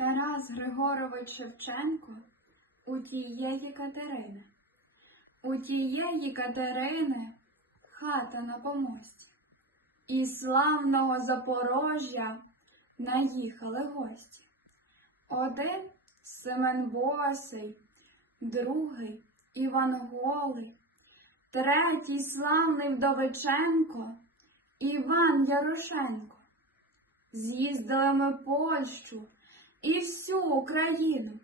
Тарас Григорович Шевченко у тієї Катерини. У тієї Катерини хата на помості. Із славного Запорожжя наїхали гості. Один Семен Босий, другий Іван Голий, третій славний Вдовиченко, Іван Ярошенко. З'їздили ми Польщу і всю Україну,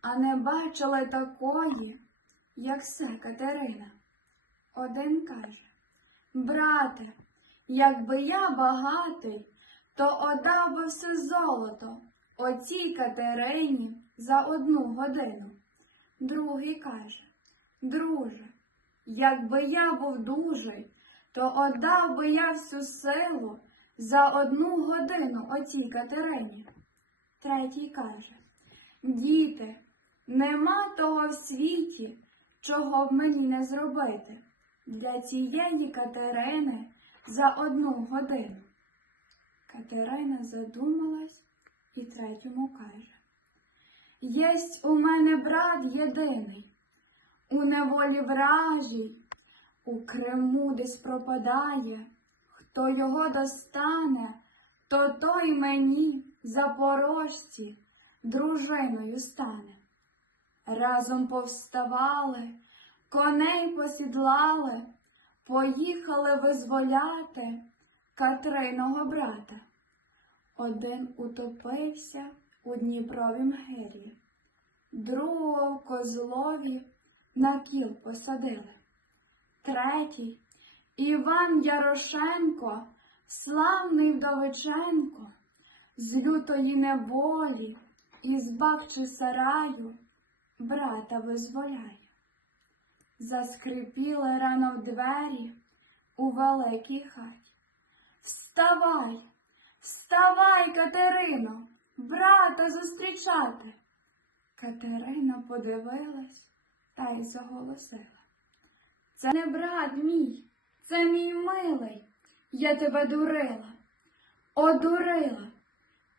а не бачили такої, як се Катерина. Один каже, брате, якби я багатий, то отдав би все золото оцій Катерині за одну годину. Другий каже, друже, якби я був дужий, то отдав би я всю силу за одну годину оцій Катерині. Третій каже, діти, нема того в світі, чого б мені не зробити для цієї Катерини за одну годину. Катерина задумалась і третьому каже, Єсть у мене брат єдиний, у неволі вражій, у Криму десь пропадає, хто його достане, то той мені, запорожці, дружиною стане. Разом повставали, коней посідлали, поїхали визволяти Катриного брата. Один утопився у Дніпровім гирі, другого в Козлові на кіл посадили. Третій Іван Ярошенко, славний вдовиченко, з лютої неволі і збавчи сараю, брата визволяє. Заскрипіли рано в двері у великій хаті. Вставай, вставай, Катерино, брата зустрічати. Катерина подивилась та й заголосила. Це не брат мій, це мій милий. Я тебе дурила, одурила.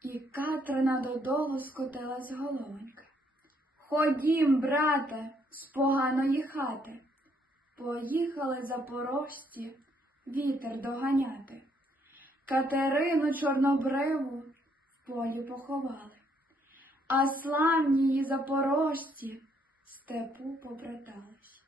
І Катрина додолу скотилась головонька. Ходім, брате, з поганої хати. Поїхали запорожці вітер доганяти. Катерину чорнобриву в полі поховали, а славні її запорожці степу побратались.